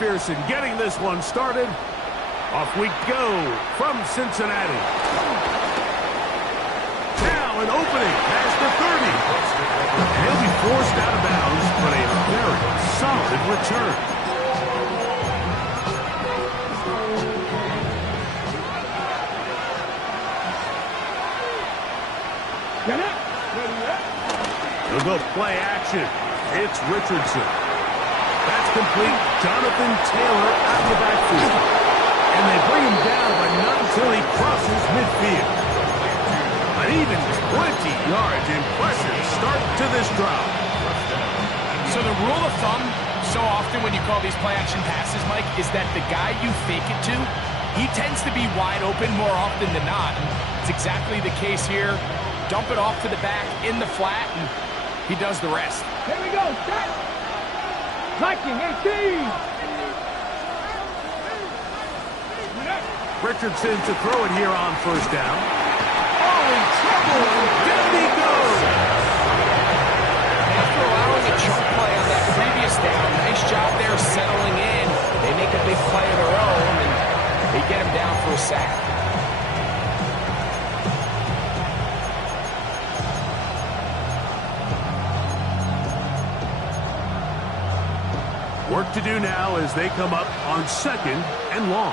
McPherson getting this one started. Off we go from Cincinnati. Now an opening past the 30. And he'll be forced out of bounds, but a very solid return. He'll go play action. It's Richardson. That's complete. Jonathan Taylor out of the backfield. And they bring him down, but not until he crosses midfield. An even 20 yards. Impressive start to this drive. So the rule of thumb, so often when you call these play-action passes, Mike, is that the guy you fake it to, he tends to be wide open more often than not. And it's exactly the case here. Dump it off to the back in the flat, and he does the rest. Here we go, set! Viking 18! Richardson to throw it here on first down. Oh, in trouble, and down he goes! After allowing a chunk play on that previous down, nice job there settling in. They make a big play of their own, and they get him down for a sack. Work to do now as they come up on second and long.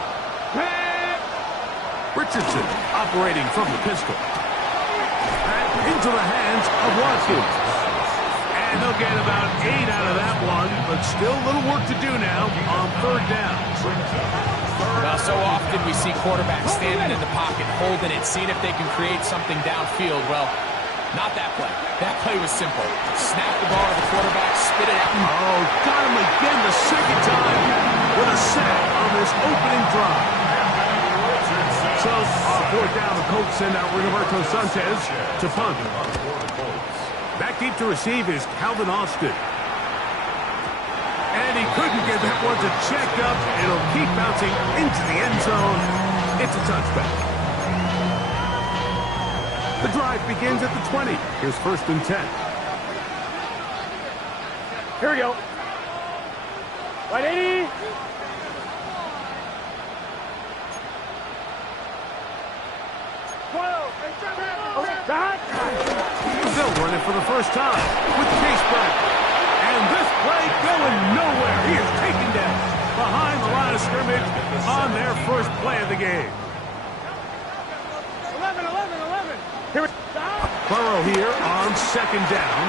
Richardson operating from the pistol. Back into the hands of Watkins. And they'll get about 8 out of that one, but still a little work to do now on third down. Well, so often we see quarterbacks standing in the pocket, holding it, seeing if they can create something downfield. Well, not that play. That play was simple. Snap the ball to the quarterback, spit it out. Oh, got him again the second time with a sack on this opening drive. So, fourth down, the Colts send out Rigoberto Sanchez to punt. Back deep to receive is Calvin Austin. And he couldn't get that one to check up. It'll keep bouncing into the end zone. It's a touchback. The drive begins at the 20. Here's first and 10. Here we go. Right, 80. They'll run it for the first time with Chase Brown. And this play going nowhere. He is taken down behind the line of scrimmage on their first play of the game. 11. Here we go. Burrow here on second down.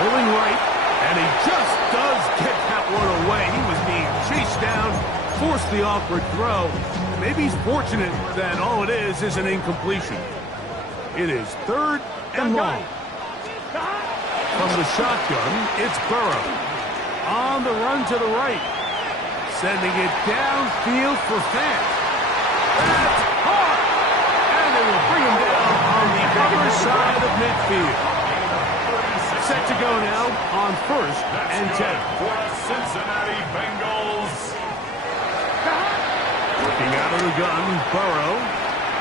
Rolling right. And he just does get that one away. He was being chased down, forced the awkward throw. Maybe he's fortunate that all it is an incompletion. It is third and long. From the shotgun, it's Burrow. On the run to the right. Sending it downfield for Fant. That's hard! And they will bring him down on the other side of midfield. Set to go now on first and 10. For Cincinnati Bengals. Working out of the gun, Burrow.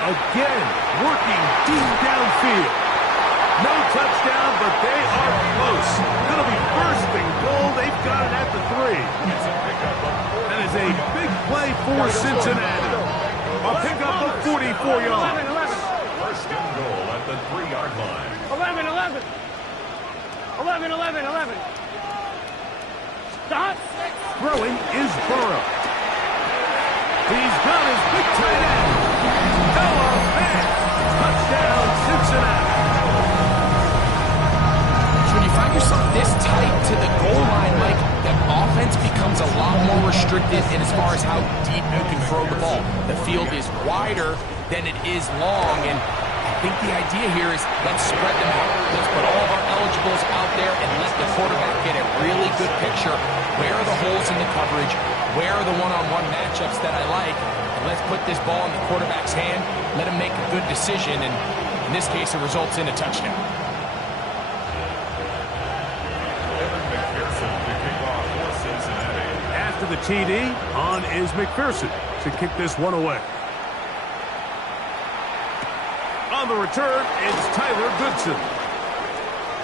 Again, working deep downfield. No touchdown, but they are close. It'll be first and goal. They've got it at the 3. That is a big play for Cincinnati. A pickup of 44 yards. First and goal at the 3-yard line. 11. Stop. Throwing is Burrow. He's got his big tight end. Noah Fant. Touchdown, Cincinnati. When you find yourself this tight to the goal line, Mike, the offense becomes a lot more restricted in as far as how deep you can throw the ball. The field is wider than it is long, and I think the idea here is let's spread them out. Let's put all of our eligibles out there and let the quarterback get a really good picture. Where are the holes in the coverage? Where are the one-on-one matchups that I like? And let's put this ball in the quarterback's hand, let him make a good decision, and in this case, it results in a touchdown. After the TD, on is McPherson to kick this one away. On the return, it's Tyler Goodson.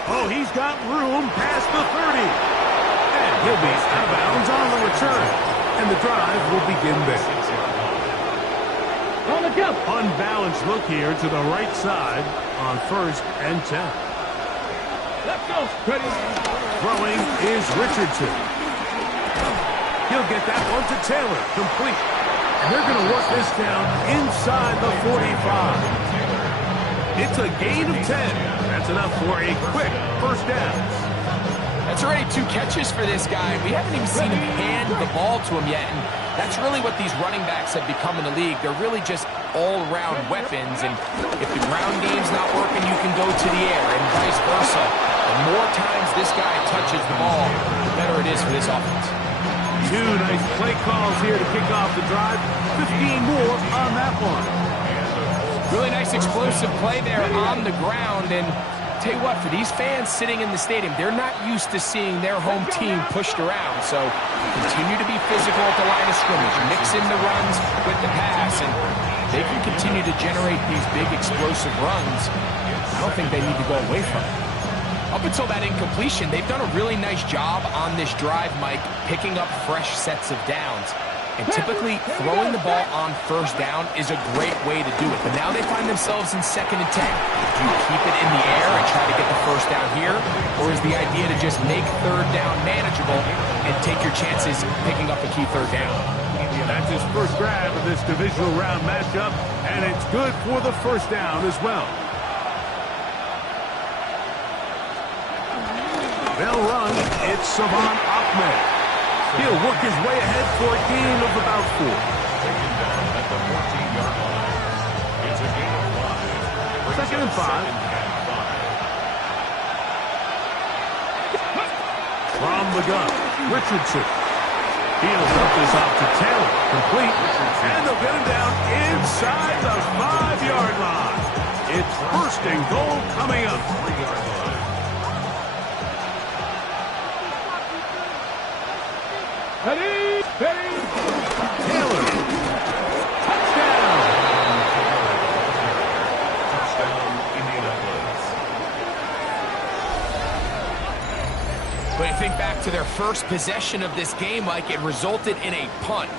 Oh, he's got room past the 30. And he'll be out of bounds on the return. And the drive will begin there. On the jump. Unbalanced look here to the right side on 1st and 10. Let's go. Ready. Throwing is Richardson. He'll get that one to Taylor, complete. And they're going to work this down inside the 45. It's a gain of 10. That's enough for a quick first down. That's already 2 catches for this guy. We haven't even seen him hand the ball to him yet, and that's really what these running backs have become in the league. They're really just all-around weapons, and if the ground game's not working, you can go to the air, and vice versa. The more times this guy touches the ball, the better it is for this offense. 2 nice play calls here to kick off the drive. 15 more on that one. Really nice explosive play there on the ground, and tell you what, for these fans sitting in the stadium, they're not used to seeing their home team pushed around. So continue to be physical at the line of scrimmage, mix in the runs with the pass, and they can continue to generate these big explosive runs. I don't think they need to go away from it. Up until that incompletion, they've done a really nice job on this drive, Mike, picking up fresh sets of downs. And typically, throwing the ball on 1st down is a great way to do it. But now they find themselves in 2nd and 10. Do you keep it in the air and try to get the 1st down here? Or is the idea to just make 3rd down manageable and take your chances picking up a key 3rd down? That's his first grab of this divisional round matchup, and it's good for the 1st down as well. They'll run. It's Savon Ahmed. He'll work his way ahead for a gain of about 4. Taken down at the 14-yard line. It's a gain of 5. 2nd and 5. From the gun, Richardson. He'll dump this off to Taylor. Complete. And they'll get him down inside the 5-yard line. It's 1st and goal coming up. 3-yard line. Ready. Ready. Taylor. Touchdown. Touchdown, Indianapolis. But you think back to their first possession of this game, like it resulted in a punt.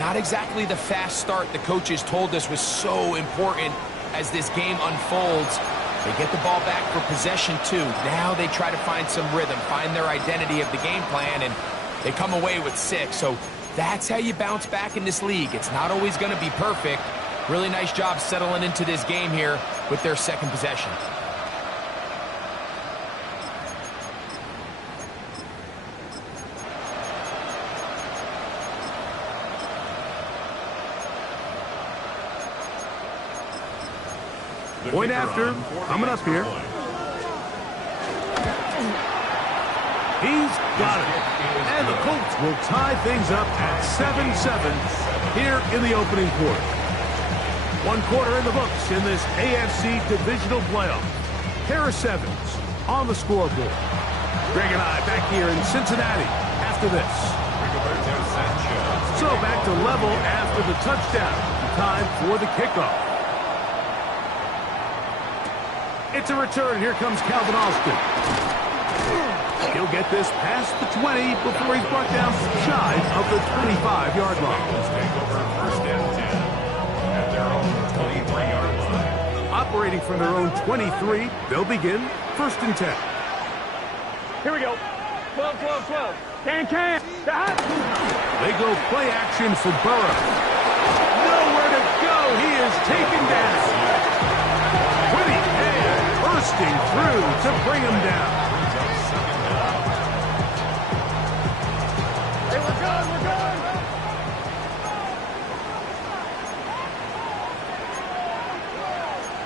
Not exactly the fast start the coaches told us was so important as this game unfolds. They get the ball back for possession 2. Now they try to find some rhythm, find their identity of the game plan, and they come away with 6. So that's how you bounce back in this league. It's not always going to be perfect. Really nice job settling into this game here with their 2nd possession. Point after, coming up here. He's got it. And the Colts will tie things up at 7-7 here in the opening quarter. 1 quarter in the books in this AFC divisional playoff. Harris Evans on the scoreboard. Greg and I back here in Cincinnati after this. So back to level after the touchdown. Time for the kickoff. It's a return. Here comes Calvin Austin. He'll get this past the 20 before he's brought down shy of the 25-yard line. Let's take over 1st and 10 at their own 23-yard line. Operating from their own 23, they'll begin 1st and 10. Here we go. 12, 12, 12. Can. They go play action for Burrow. Nowhere to go. He is taken down. Pretty hand bursting through to bring him down. Hey, we're good.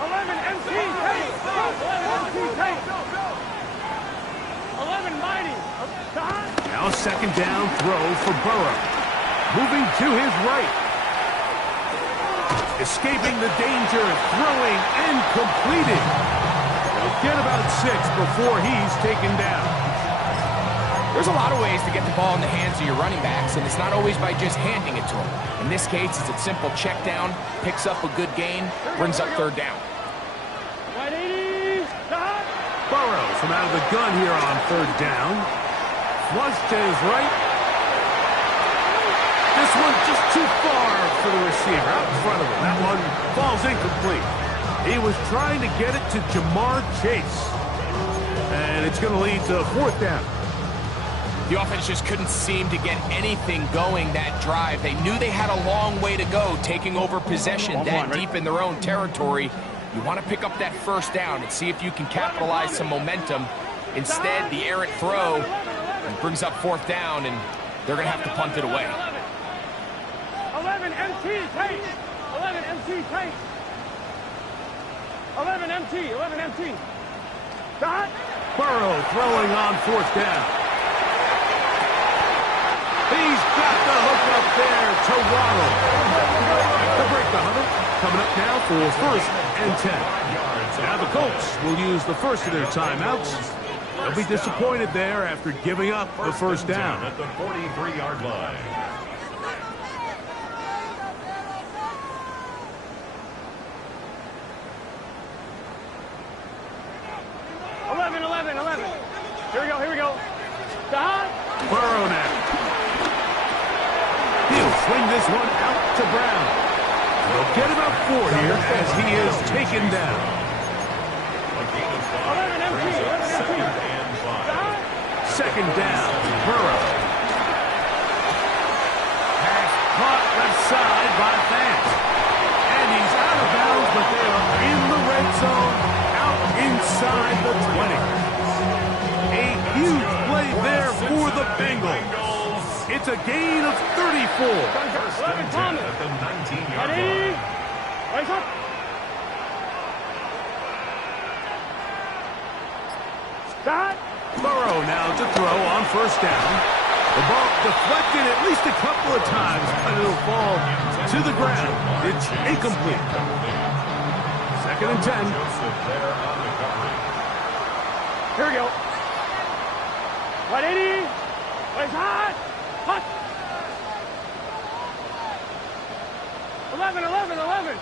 11 MT. Hey, 11 mighty. Now a 2nd down throw for Burrow. Moving to his right. Escaping the danger, throwing and completing. They'll get about 6 before he's taken down. There's a lot of ways to get the ball in the hands of your running backs, and it's not always by just handing it to them. In this case, it's a simple check down, picks up a good gain, brings up 3rd down. Right 80. Burrow from out of the gun here on 3rd down. Flush to his right. This one just too far for the receiver, out in front of him. That one falls incomplete. He was trying to get it to Jamar Chase. And it's going to lead to 4th down. The offense just couldn't seem to get anything going that drive. They knew they had a long way to go, taking over possession that deep in their own territory. You want to pick up that 1st down and see if you can capitalize some momentum. Instead, the errant throw brings up 4th down, and they're going to have to punt it away. 11 MT, take. 11 MT, take. 11 MT, 11 MT. Dot. Burrow throwing on 4th down. He's got the hook up there to Waddle. The break the 100. Coming up now for 1st and 10. Now the Colts will use the first of their timeouts. They'll be disappointed there after giving up the 1st down. At the 43-yard line. 11. Here we go. Stop. Burrow now. He'll swing this one out to Brown. They'll get about 4 here as he is taken down. 11 MT. 2nd down. Burrow. Pass caught left side by Fant. And he's out of bounds, but they are in the red zone, out inside the 20. A huge play there for the Bengals. It's a gain of 34. 11 Thomas. At the 19-yard Ready? line. Rise up. Start. Burrow now to throw on 1st down. The ball deflected at least a couple of times, but it'll fall to the ground. It's incomplete. 2nd and 10. Here we go. 180. Rise hot. Hot. 11. 12. 11.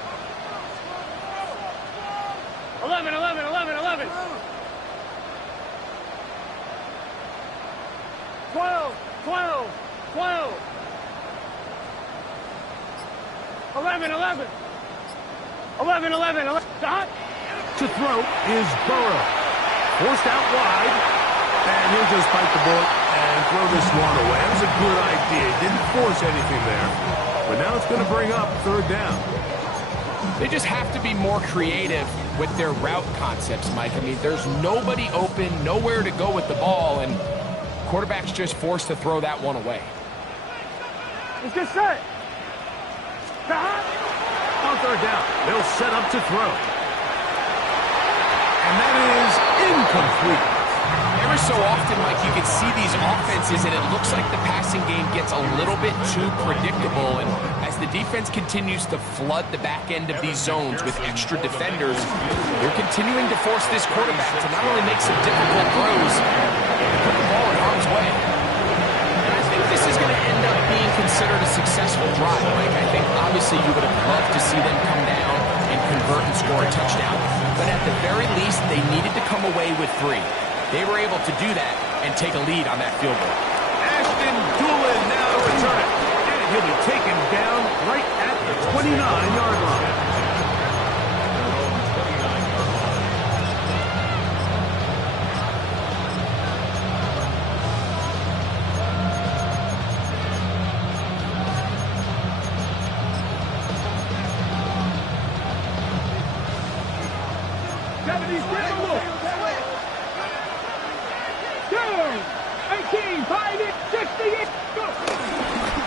Stop. To throw is Burrow. Forced out wide. And he'll just bite the bullet and throw this one away. That was a good idea. Didn't force anything there. But now it's going to bring up 3rd down. They just have to be more creative with their route concepts, Mike. I mean, there's nobody open, nowhere to go with the ball, and quarterback's just forced to throw that one away. Let's get set. Stop. On 3rd down, they'll set up to throw. And that is incomplete. Every so often, Mike, you can see these offenses, and it looks like the passing game gets a little bit too predictable. And as the defense continues to flood the back end of these zones with extra defenders, they're continuing to force this quarterback to not only make some difficult throws, but put the ball in harm's way. And I think this is going to end up being considered a successful drive, Mike. I think obviously you would have loved to see them come down and convert and score a touchdown. But at the very least, they needed to come away with 3. They were able to do that and take a lead on that field goal. Ashton Dulin now to return it. And he'll be taken down right at the 29-yard line.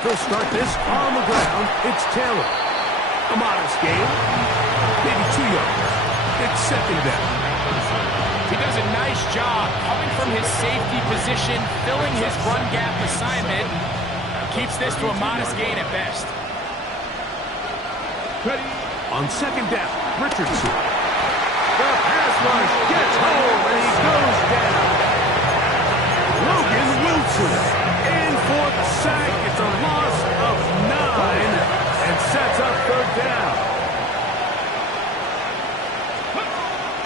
They'll start this on the ground. It's Taylor. A modest game. Maybe 2 yards. It's 2nd down. He does a nice job coming from his safety position, filling his run gap assignment. Keeps this to a modest gain at best. Ready? On 2nd down, Richardson. The pass rush gets home and he goes down. Logan Wilson in for the sack. It's a loss of 9 and sets up 3rd down.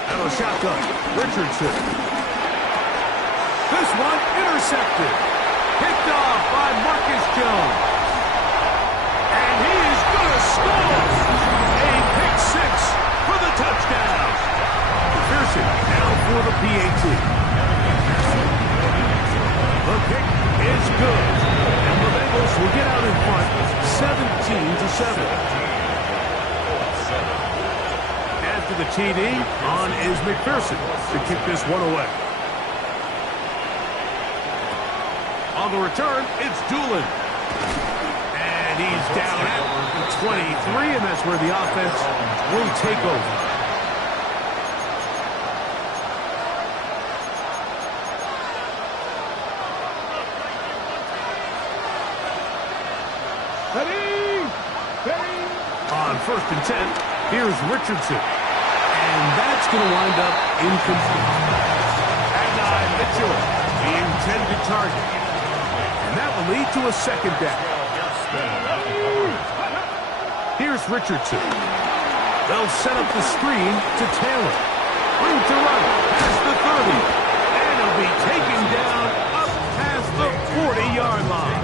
Out of the shotgun, Richardson. This one intercepted. Picked off by Marcus Jones. for the PAT. The kick is good. And the Bengals will get out in front 17-7. After the TD, on is McPherson to kick this one away. On the return, it's Doolin. And he's down at 23, and that's where the offense will take over. On 1st and 10, here's Richardson. And that's going to wind up incomplete. Adonai Mitchell, the intended target. And that will lead to a second down. Here's Richardson. They'll set up the screen to Taylor. Room to run past the 30. And he'll be taken down up past the 40-yard line.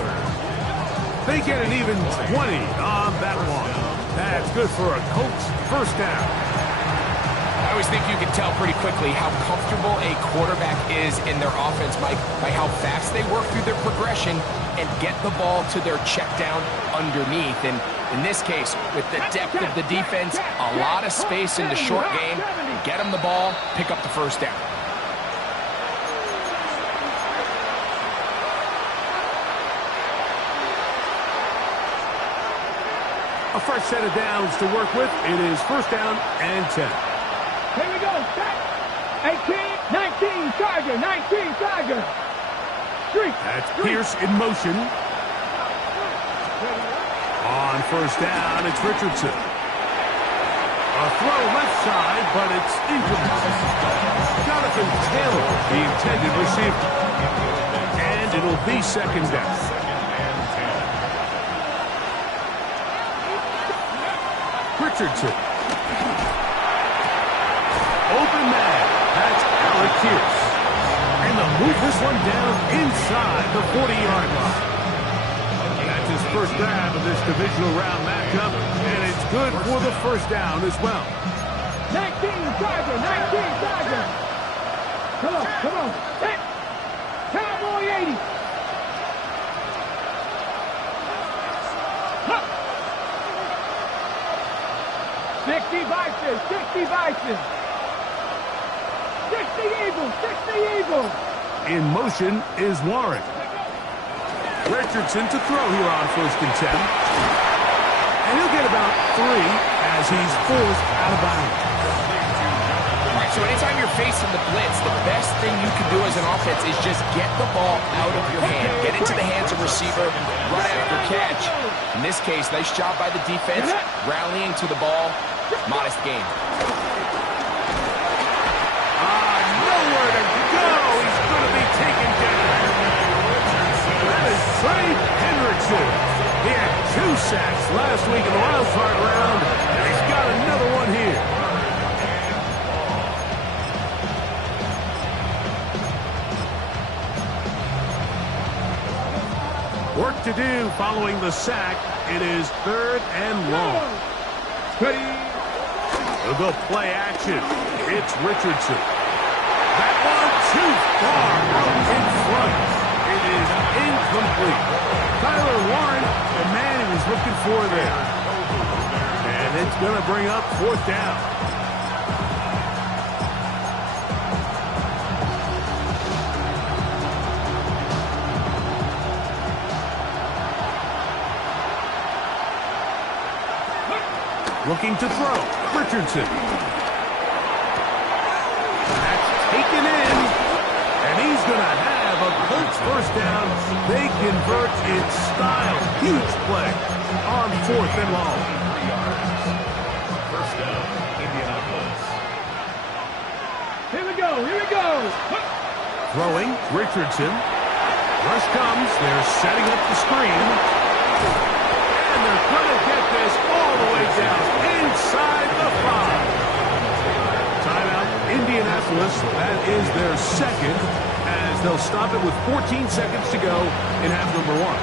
They get an even 20 on that one. That's good for a Colts first down. I always think you can tell pretty quickly how comfortable a quarterback is in their offense, Mike, by how fast they work through their progression and get the ball to their check down underneath. And in this case, with the depth of the defense, a lot of space in the short game, get them the ball, pick up the first down. A fresh set of downs to work with. It is 1st down and 10. Here we go. 18, 19, Charger, 19, Charger. Street. That's Pierce in motion. On 1st down, it's Richardson. A throw left side, but it's incomplete. Jonathan Taylor, the intended receiver. And it'll be 2nd down. Richardson. Open man. That's Alec Pierce. And they'll move this one down inside the 40-yard line. That's his first grab of this divisional round matchup, and it's good for the first down as well. 19, Charger, 19, Charger. Come on, come on. Hit. Cowboy 80. Huh. 60 Vices, 60 Vices. 60 Eagles, 60 Eagles. In motion is Warren. Richardson to throw here on 1st and 10. And he'll get about 3 as he's forced out of bounds. All right, so anytime you're facing the blitz, the best thing you can do as an offense is just get the ball out of your hand. Get into the hands of receiver, run after catch. In this case, nice job by the defense, rallying to the ball. Modest gain. Nowhere to go. He's going to be taken down. That is Trey Hendrickson. He had 2 sacks last week in the wild card round, and he's got another one here. Work to do following the sack. It is 3rd and long. Ready. They'll go play action. It's Richardson. That one too far out in front. It is incomplete. Tyler Warren, the man he was looking for there. And it's going to bring up 4th down. Looking to throw. Richardson. That's taken in. And he's going to have a Colts first down. They convert in style. Huge play on 4th and long. 3 yards. First down, Indianapolis. Here we go, here we go. Throwing, Richardson. Rush comes. They're setting up the screen. And they're going to get this all the way down inside the 5. Timeout, Indianapolis. That is their 2nd, as they'll stop it with 14 seconds to go in half number 1.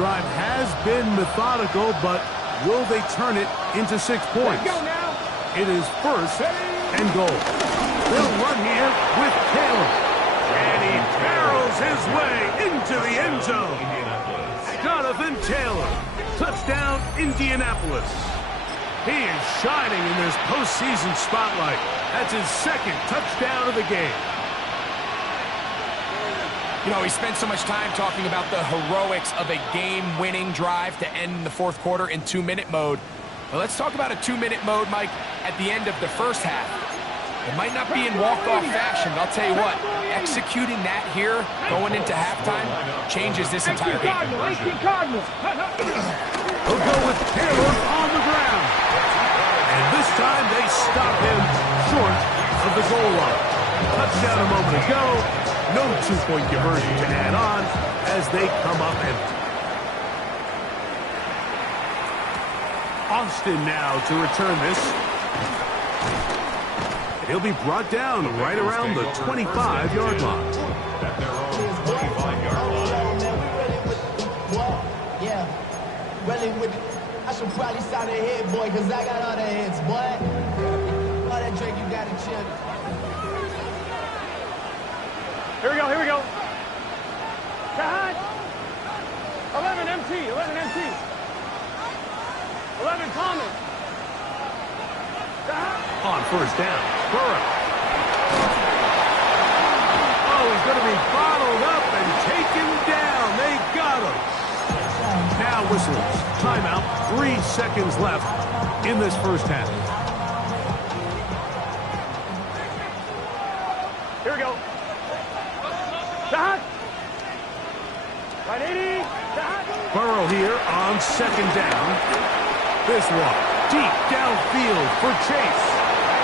drive has been methodical, but will they turn it into 6 points? Let's go now. It is first and goal. They'll run here with Caleb. And he barrels his way into the end zone. Jonathan Taylor, touchdown Indianapolis. He is shining in this postseason spotlight. That's his second touchdown of the game. You know, he spent so much time talking about the heroics of a game-winning drive to end the fourth quarter in 2-minute mode. Well, let's talk about a 2-minute mode, Mike, at the end of the first half. It might not be in walk-off fashion, but I'll tell you what, executing that here, going into halftime, changes this entire game. Cardinals. He'll go with Taylor on the ground. And this time they stop him short of the goal line. Touchdown a moment ago. No 2-point conversion to add on as they come up empty. Austin now to return this. He'll be brought down right around the 25-yard line. At their own 25-yard line. Yeah, really with it. I should probably sign a head, boy, because I got all the heads, boy. All that drink you got to chill. Here we go, here we go. Shahad. 11 MT, 11 MT. 11 Thomas. Shahad. On first down, Burrow. Oh, he's going to be bottled up and taken down. They got him. Now whistles. Timeout. 3 seconds left in this first half. Here we go. Shahad. Right 80. Shahad. Burrow here on second down. This one deep downfield for Chase.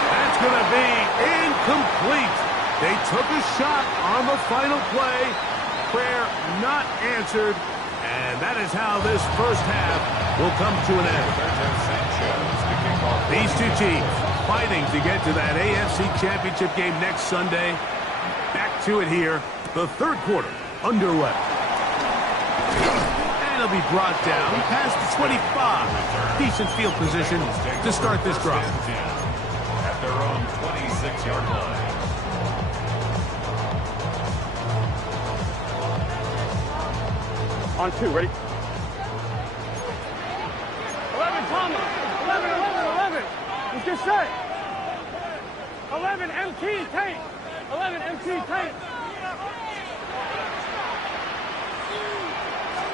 That's going to be incomplete. They took a shot on the final play. Prayer not answered. And that is how this first half will come to an end. These two teams fighting to get to that AFC Championship game next Sunday. Back to it here. The third quarter underway. And he'll be brought down past the 25. Decent field position to start this drive. At their own 26-yard line. On 2, ready? 11 Thomas. 11, 11, 11. Let's get set. 11 MT Tank. 11 MT Tank.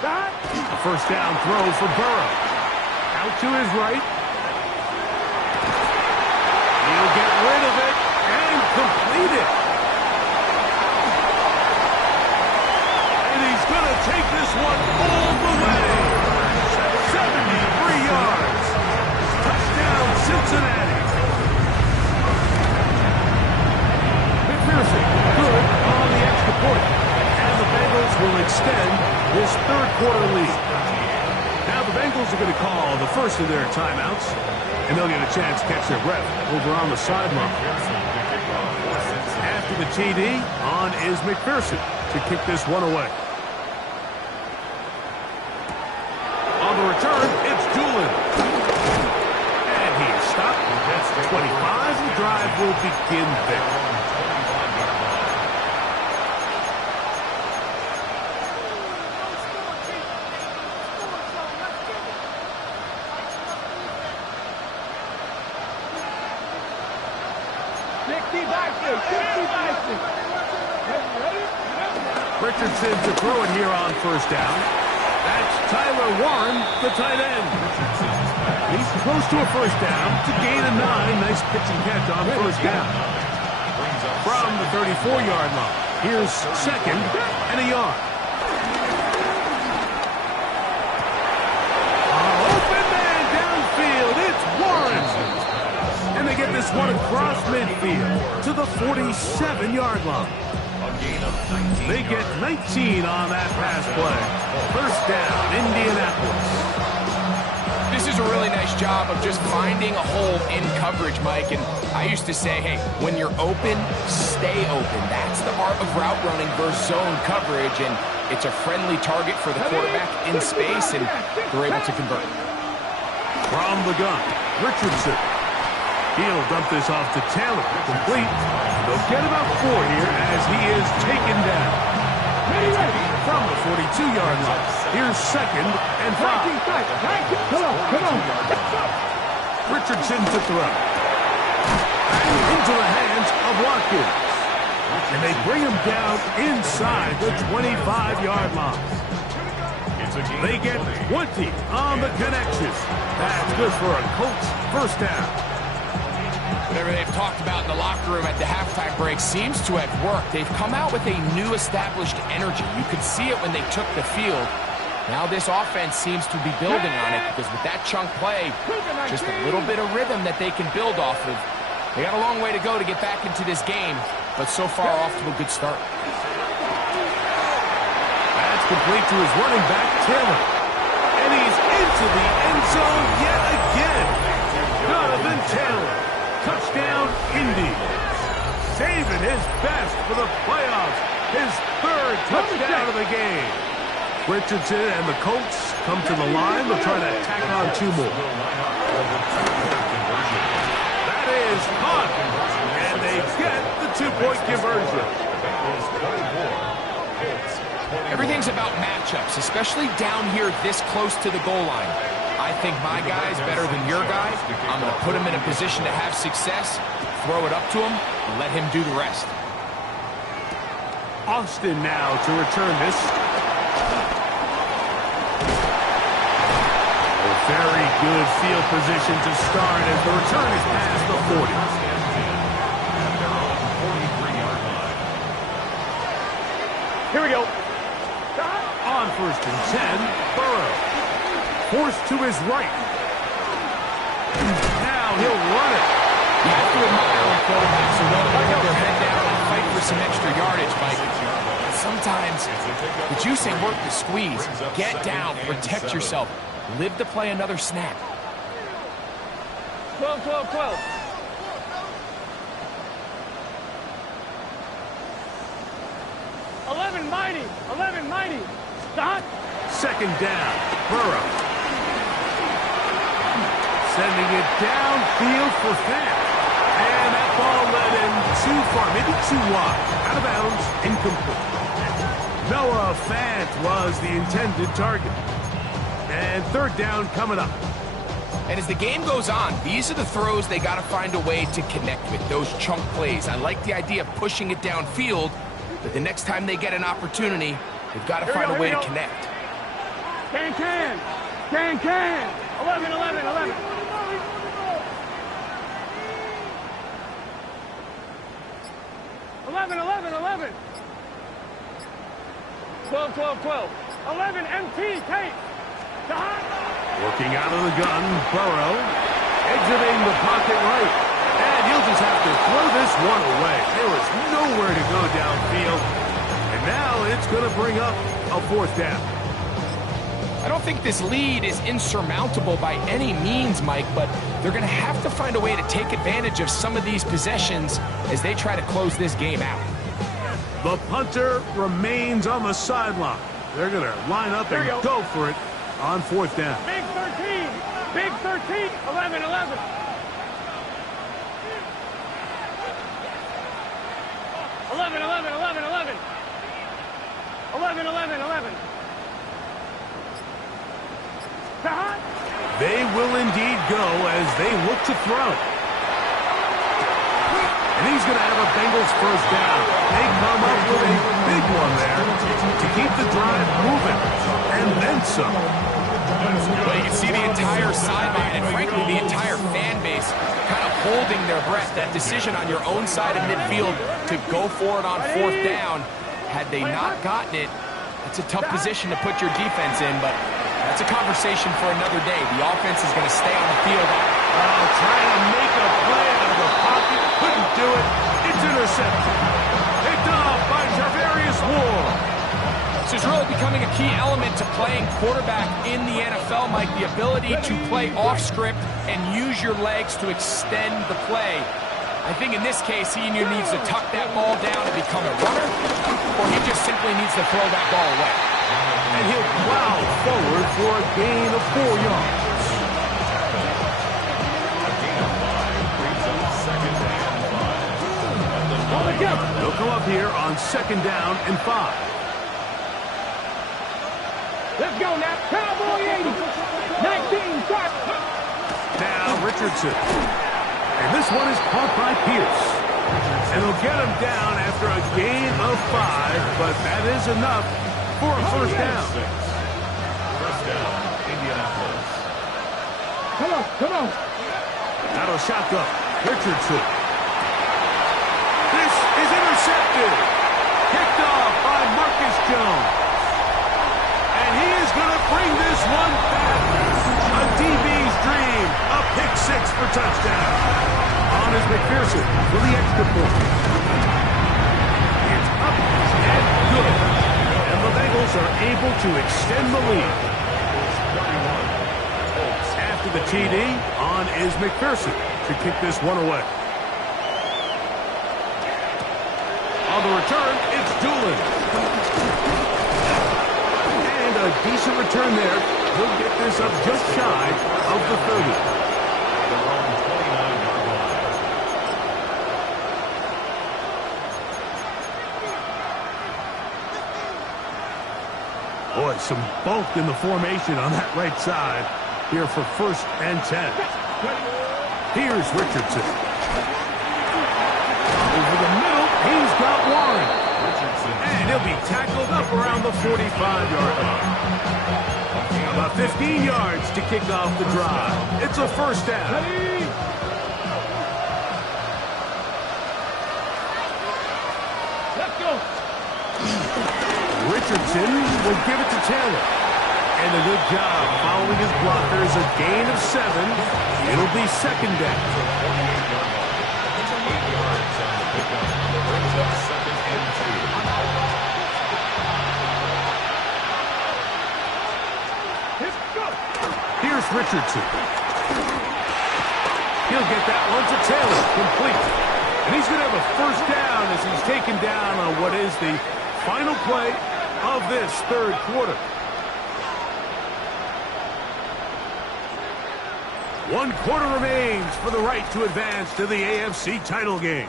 Shahad. A first down throw for Burrow. Out to his right. He'll get rid of it and complete it. And he's going to take this one all the way. 73 yards. Touchdown, Cincinnati. McPherson, good on the extra point. And the Bengals will extend this third quarter lead. Now the Bengals are going to call the first of their timeouts, and they'll get a chance to catch their breath over on the sideline. After the TD, on is McPherson to kick this one away. On the return, it's Doolin. And he is stopped. That's 25. The drive will begin there. Richardson to throw it here on first down. That's Tyler Warren, the tight end. He's close to a first down to gain a 9. Nice pitch and catch on first down. From the 34-yard line. Here's second and a yard. Open man downfield. It's Warren. And they get this one across midfield to the 47-yard line. They get 19 on that pass play. First down, Indianapolis. This is a really nice job of just finding a hole in coverage, Mike. And I used to say, hey, when you're open, stay open. That's the art of route running versus zone coverage, and it's a friendly target for the quarterback in space, and they're able to convert. From the gun, Richardson. He'll dump this off to Taylor. Complete. They'll get about 4 here as he is taken down. From the 42-yard line. Here's 2nd and 5. Come on. Richardson to throw. And into the hands of Watkins. And they bring him down inside the 25-yard line. They get 20 on the connection. That's good for a Colts first down. Whatever they've talked about in the locker room at the halftime break seems to have worked. They've come out with a new established energy. You could see it when they took the field. Now this offense seems to be building on it because with that chunk play, just a little bit of rhythm that they can build off of. They got a long way to go to get back into this game, but so far off to a good start. That's complete to his running back, Taylor. And he's into the end zone yet again. Jonathan Taylor. Touchdown, Indy. Saving his best for the playoffs. His 3rd touchdown of the game. Richardson and the Colts come to the line. They'll try to tack on 2 more. That is caught. And they get the 2-point conversion. Everything's about matchups, especially down here this close to the goal line. I think my guy's better than your guy. I'm going to put him in a position to have success, throw it up to him, and let him do the rest. Austin now to return this. A very good field position to start as the return is past the 40. Here we go. On 1st and 10, Burrow. Forced to his right. Now he'll run it. You have to admire when quarterbacks are willing to put their head down and fight for some extra yardage, Mike. Sometimes the juice ain't worth the squeeze. Get down, protect yourself. Live to play another snap. 12. 11 mighty. Stop. 2nd down, Burrow. Sending it downfield for Fant. And that ball led him too far, maybe too wide. Out of bounds, incomplete. Noah Fant was the intended target. And 3rd down coming up. And as the game goes on, these are the throws they got to find a way to connect with, those chunk plays. I like the idea of pushing it downfield, but the next time they get an opportunity, they've got to find a way to connect. Can. 11. 12. 11 MT tape. Working out of the gun, Burrow. Exiting the pocket right. And he'll just have to throw this one away. There was nowhere to go downfield. And now it's going to bring up a 4th down. I don't think this lead is insurmountable by any means, Mike, but they're going to have to find a way to take advantage of some of these possessions as they try to close this game out. The punter remains on the sideline. They're going to line up and go for it on 4th down. Big 13. 11. 11. They will indeed go as they look to throw. And he's going to have a Bengals first down. They come up with a big one there to keep the drive moving. And then some. Well, you can see the entire sideline and, frankly, the entire fan base kind of holding their breath. That decision on your own side of midfield to go for it on 4th down, had they not gotten it, it's a tough position to put your defense in, but that's a conversation for another day. The offense is going to stay on the field. Trying to make a play out of the pocket. Couldn't do it. It's intercepted. Picked off by Javarius Ward. This is really becoming a key element to playing quarterback in the NFL, Mike, the ability to play off script and use your legs to extend the play. I think in this case, he either needs to tuck that ball down and become a runner, or he just simply needs to throw that ball away. And he'll plow forward for a gain of 4 yards. They'll come up here on 2nd down and 5. Let's go now. Cowboy 80. 19, start. Now Richardson. And this one is caught by Pierce. And they'll get him down after a gain of 5, but that is enough for a first down. First down, Indianapolis. Come on. Out of shotgun, Richardson. This is intercepted. Picked off by Marcus Jones. And he is going to bring this one back. A DB's dream. A pick 6 for touchdown. On is McPherson for the extra point. It's up and good. And the Bengals are able to extend the lead. After the TD, on is McPherson to kick this one away. On the return, it's Doolin. And a decent return there. He'll get this up just shy of the 30. Boy, some bulk in the formation on that right side here for 1st and 10. Here's Richardson. Over the middle, he's got Warren. And he'll be tackled up around the 45-yard line. About 15 yards to kick off the drive. It's a first down. Let's go. Richardson will give it to Taylor. And a good job following his blockers. A gain of 7. It'll be 2nd down. Here's Richardson. He'll get that one to Taylor, complete. And he's going to have a first down as he's taken down on what is the final play of this 3rd quarter. 1 quarter remains for the right to advance to the AFC title game.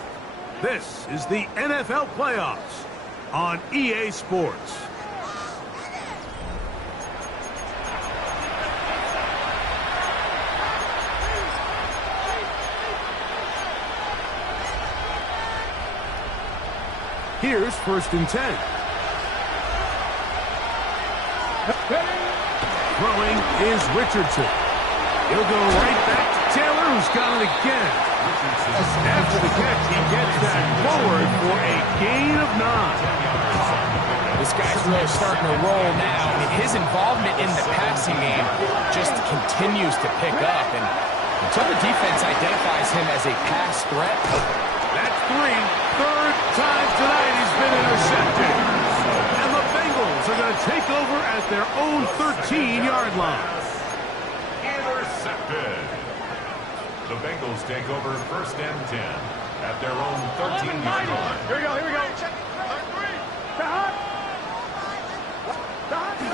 This is the NFL playoffs on EA Sports. Here's 1st and 10. Throwing is Richardson. He'll go right back to Taylor, who's got it again. After the catch, he gets that forward for a gain of 9. This guy's really starting to roll now. I mean, his involvement in the passing game just continues to pick up. And until the defense identifies him as a pass threat. That's 3. 3rd time tonight he's been intercepted. And the Bengals are going to take over at their own 13-yard line. Intercepted. The Bengals take over 1st and 10 at their own 13-yard line. Here we go.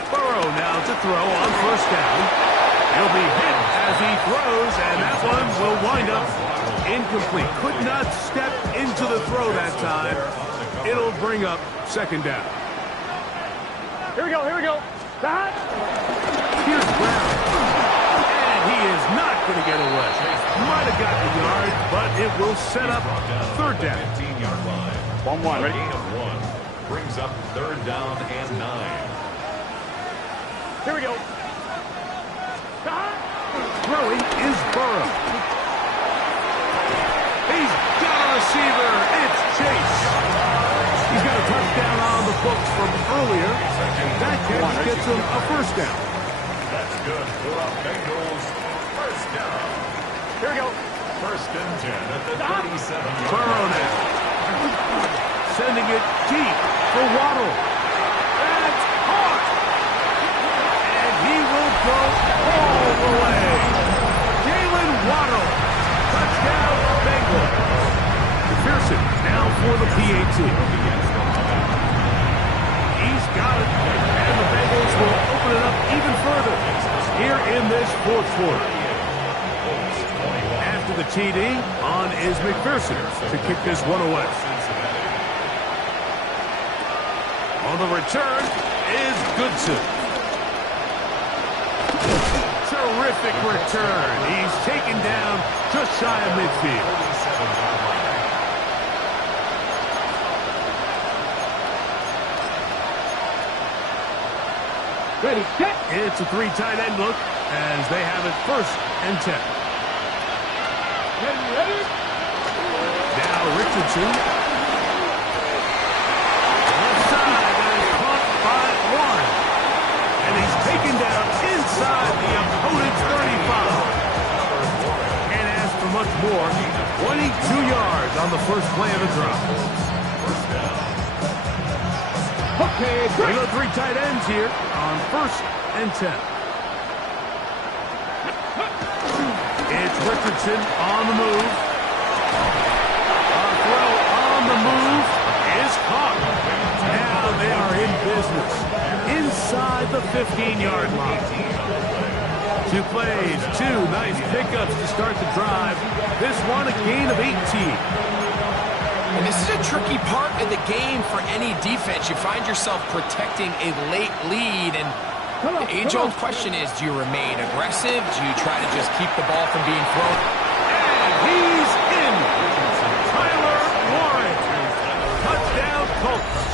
Burrow now to throw on 1st down. He'll be hit as he throws, and that one will wind up incomplete. Could not step into the throw that time. It'll bring up 2nd down. Here we go. Here's Brown. And he is not going to get away. Might have got the yard, but it will set up 3rd down. 15-yard line. 1-1. Ready? Gain of 1 brings up 3rd down and 9. Here we go. Throwing is Burrow. He's got a receiver. It's Chase. He's got a touchdown on the books from earlier. That catch gets him a first down. That's good for the Bengals. First down. Here we go. 1st and 10 at the 37-yard Burrow line. now. Sending it deep for Waddle. That's quarter. After the TD, on is McPherson to kick this one away. On the return is Goodson. Terrific return. He's taken down just shy of midfield. Ready, set. It's a 3 tight end look as they have it 1st and 10. Ready. Now Richardson. Left side and caught by Warren. And he's taken down inside the opponent's 35. Can't ask for much more. 22 yards on the first play of the drive. Okay, We go 3 tight ends here on 1st and 10. It's Richardson on the move. A throw on the move is caught. Now they are in business inside the 15-yard line. 2 plays, 2 nice pickups to start the drive. This one a gain of 18. And this is a tricky part of the game for any defense. You find yourself protecting a late lead, and the age-old question is, do you remain aggressive? Do you try to just keep the ball from being thrown? And he's in. Tyler Warren. Touchdown Colts.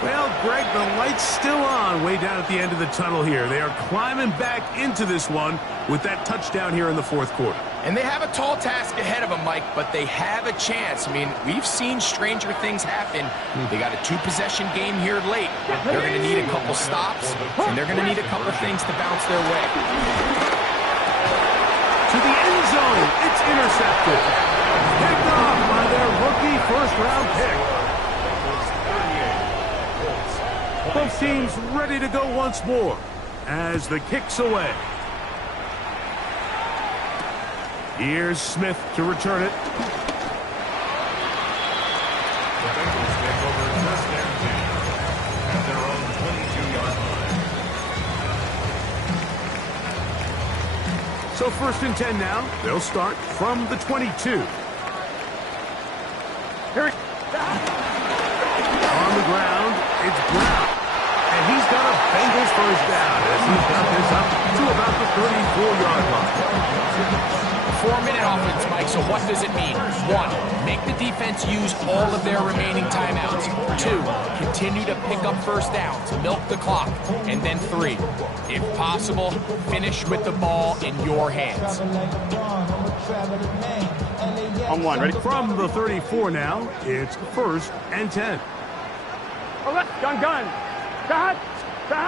Well, Greg, the light's still on way down at the end of the tunnel here. They are climbing back into this one with that touchdown here in the 4th quarter. And they have a tall task ahead of them, Mike, but they have a chance. I mean, we've seen stranger things happen. They got a 2-possession game here late. They're going to need a couple stops, and they're going to need a couple things to bounce their way. To the end zone. It's intercepted. Picked off by their rookie first-round pick. Both teams ready to go once more as the kick's away. Here's Smith to return it. The Bengals take over 1st and 10 at their own 22-yard line. So 1st and 10 now. They'll start from the 22. Here On the ground, it's Brown. And he's got a Bengals first down as he's got this up to about the 34-yard line. 4-minute offense, Mike, so what does it mean? 1, make the defense use all of their remaining timeouts. 2, continue to pick up first downs, milk the clock. And then 3, if possible, finish with the ball in your hands. On 1, ready? From the 34 now, it's 1st and 10. Gun. Stop. A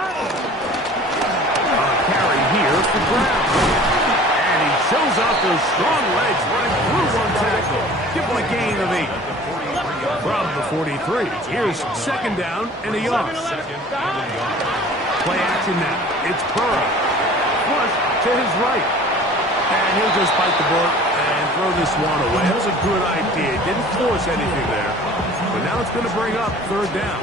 carry here for Brown. And he shows off those strong legs running through one tackle. Give him a gain of 8. From the 43, here's 2nd down and a yard. Play action now. It's Burrow. Flush to his right. And he'll just bite the bullet and throw this one away. That was a good idea. Didn't force anything there. But now it's going to bring up 3rd down.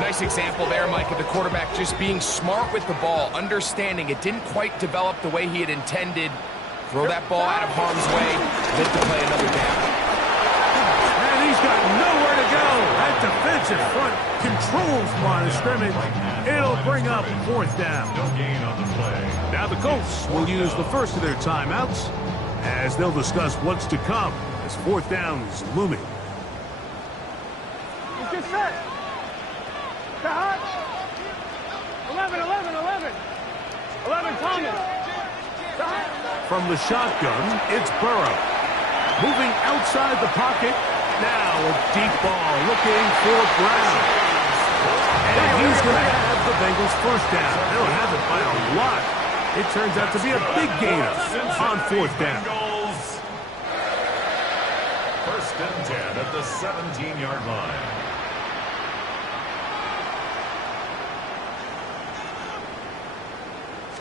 Nice example there, Mike, of the quarterback just being smart with the ball, understanding it didn't quite develop the way he had intended. Throw that ball out of harm's way, live to play another down. And he's got nowhere to go. That defensive front controls line of scrimmage. It'll bring up 4th down. No gain on the play. Now the Colts will use the first of their timeouts as they'll discuss what's to come as 4th down is looming. Get set. Stop. 11. 11 Thomas. Stop. From the shotgun, it's Burrow. Moving outside the pocket. Now a deep ball looking for Brown. And he's going to have the Bengals first down. They'll have it by a lot. It turns out to be a big gainer on 4th down. 1st and 10 at the 17-yard line.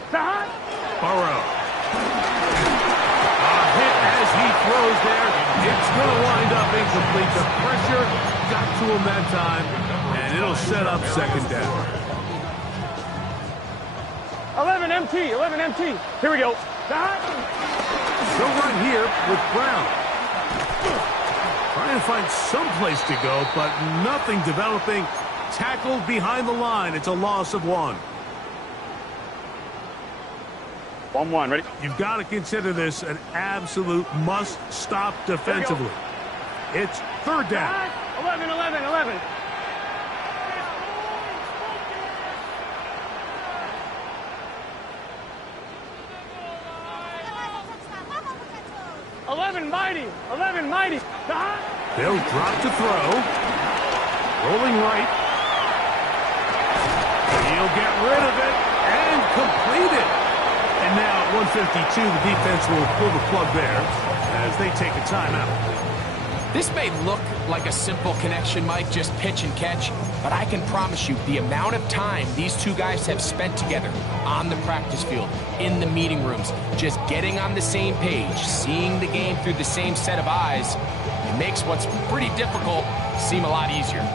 Stop. Burrow. A hit as he throws there. It's going to wind up incomplete. The pressure got to him that time, and it'll set up 2nd down. 11. 11 MT, 11 MT. Here we go. Still right here with Brown. Trying to find some place to go, but nothing developing. Tackled behind the line. It's a loss of 1. 1-1, ready? You've got to consider this an absolute must-stop defensively. It's 3rd down. 11, 11, 11. 11 mighty, 11 mighty. They'll drop to throw. Rolling right. He'll get rid of it and complete it. And now at 152, the defense will pull the plug there as they take a timeout. This may look like a simple connection, Mike, just pitch and catch, but I can promise you the amount of time these two guys have spent together on the practice field, in the meeting rooms, just getting on the same page, seeing the game through the same set of eyes, it makes what's pretty difficult seem a lot easier.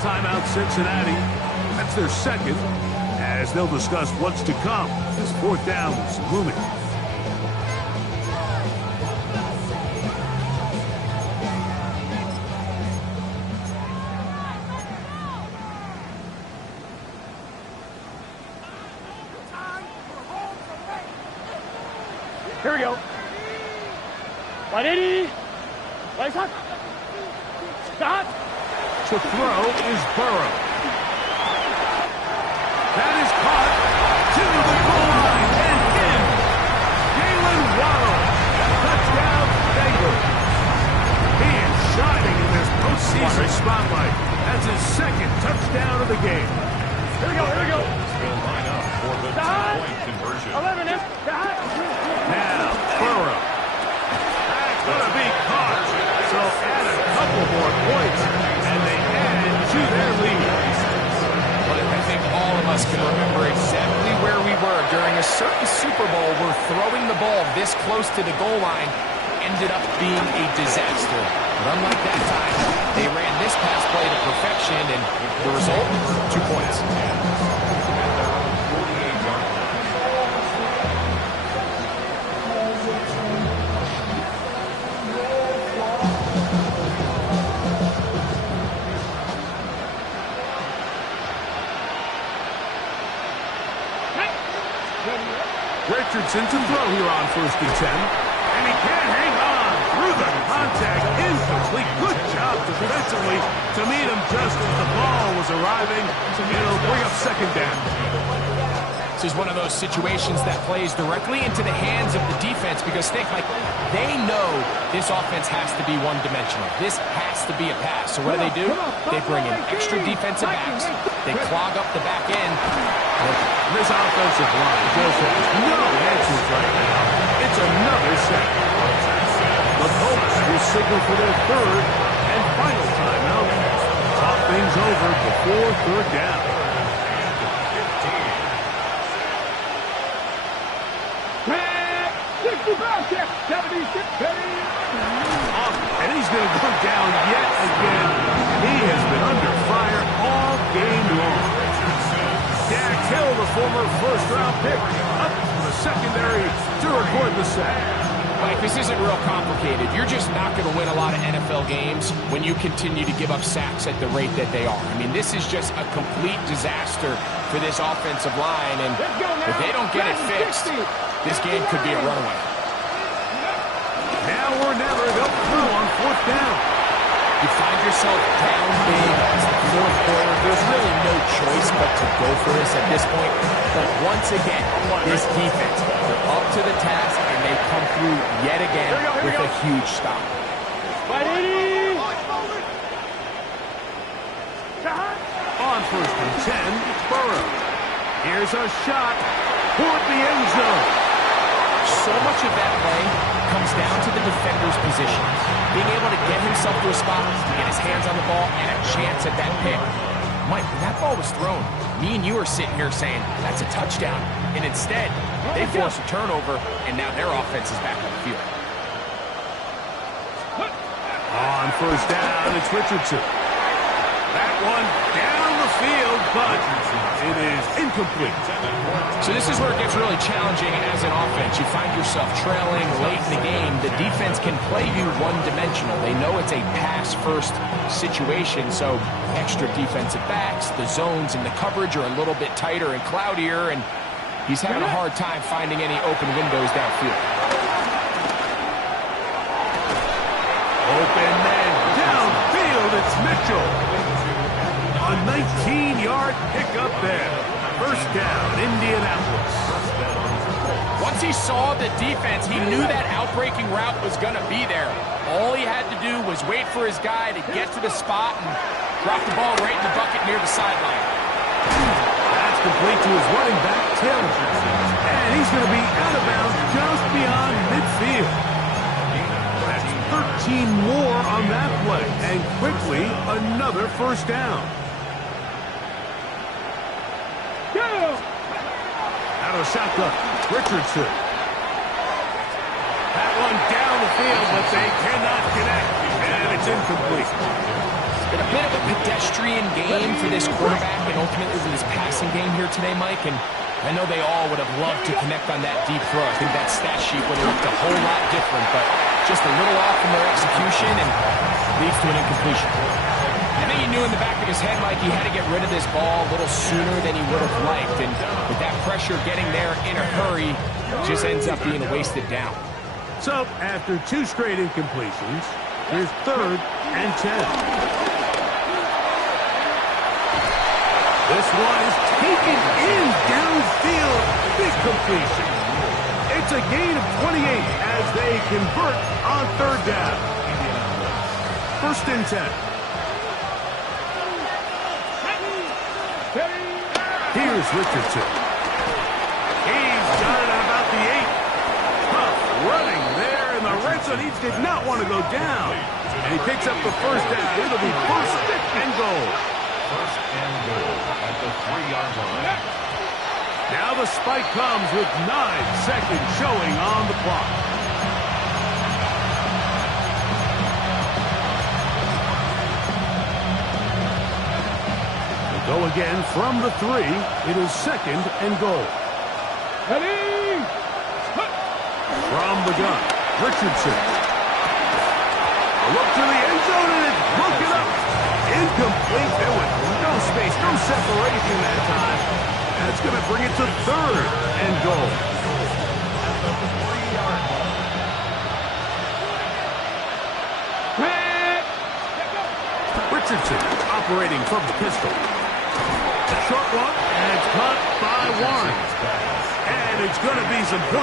Timeout Cincinnati. That's their 2nd, as they'll discuss what's to come. This 4th down is looming. Here we go. 180. Right shot. Stop. To throw is Burrow. That is caught to the goal line and in. Jalen Waddle. Touchdown, Bengals. He is shining in this postseason spotlight. That's his 2nd touchdown of the game. Here we go, here we go. Will line up for the two-point conversion. 11 M. Now, Burrow. That's going to be caught. So add a couple more points, and they add to their lead. But I think all of us can remember exactly where we were during a certain Super Bowl where throwing the ball this close to the goal line ended up being a disaster. But unlike that time, they ran this pass play to perfection, and the result, 2 points. Richardson to throw here on 1st and 10. And he can't hang on through the contact. Incomplete. Good job defensively to meet him just as the ball was arriving. It'll bring up 2nd down. This is one of those situations that plays directly into the hands of the defense because they know this offense has to be one-dimensional. This has to be a pass. So what do? They bring in extra defensive backs. They clog up the back end. This offensive line just has no answers right now. It's another sack. The Colts will signal for their 3rd and final timeout. Talk things over before 3rd down. And he's going to go down yet again. He has been under fire all game long. Dax Hill, the former 1st-round pick, up to the secondary to record the sack. Mike, this isn't real complicated. You're just not going to win a lot of NFL games when you continue to give up sacks at the rate that they are. I mean, this is just a complete disaster for this offensive line, and if they don't get it fixed, this game could be a runaway. Now or never, they'll throw on 4th down. You find yourself down big. It's the 4th quarter. There's really no choice but to go for this at this point. But once again, this defense, they're up to the task, and they come through yet again with a huge stop. On 1st and 10, Burrow. Here's a shot toward the end zone. So much of that play comes down to the defender's position. Being able to get himself to a spot, get his hands on the ball, and a chance at that pick. Mike, when that ball was thrown, me and you are sitting here saying, that's a touchdown. And instead, they force a turnover, and now their offense is back on the field. On first down, it's Richardson. That one down the field, but it is incomplete. So this is where it gets really challenging as an offense. You find yourself trailing late in the game. The defense can play you one-dimensional. They know it's a pass-first situation, so extra defensive backs, the zones and the coverage are a little bit tighter and cloudier, and he's having a hard time finding any open windows downfield. Open man downfield, it's Mitchell. A 19-yard pickup there. First down, Indianapolis. Once he saw the defense, he knew that outbreaking route was going to be there. All he had to do was wait for his guy to get to the spot and drop the ball right in the bucket near the sideline. That's complete to his running back, Taylor. And he's going to be out of bounds just beyond midfield. That's 13 more on that play. And quickly, another first down. Out of shotgun, Richardson. That one down the field, but they cannot connect. And it's incomplete. It's been a bit of a pedestrian game for this quarterback and ultimately for this passing game here today, Mike. And I know they all would have loved to connect on that deep throw. I think that stat sheet would have looked a whole lot different, but just a little off from their execution and leads to an incompletion. I think he knew in the back of his head, Mike, he had to get rid of this ball a little sooner than he would have liked. And with that pressure getting there in a hurry, just ends up being a wasted down. So, after two straight incompletions, here's 3rd and 10. This one is taken in downfield. Big completion. It's a gain of 28 as they convert on 3rd down. 1st and 10. Here's Richardson. He's got it at about the 8. Tough running there, and the red zone. He did not want to go down. And he picks up the first down. It'll be 1st and goal. 1st and goal at the 3-yard line. Now the spike comes with 9 seconds showing on the clock. Go again from the 3. It is 2nd and goal. Ready? From the gun, Richardson. A look to the end zone, and it's broken up. Incomplete. There was no space, no separation that time. That's going to bring it to 3rd and goal. At the 3-yard line. Richardson operating from the pistol. Short one, and it's caught by Warren. And it's going to be some points.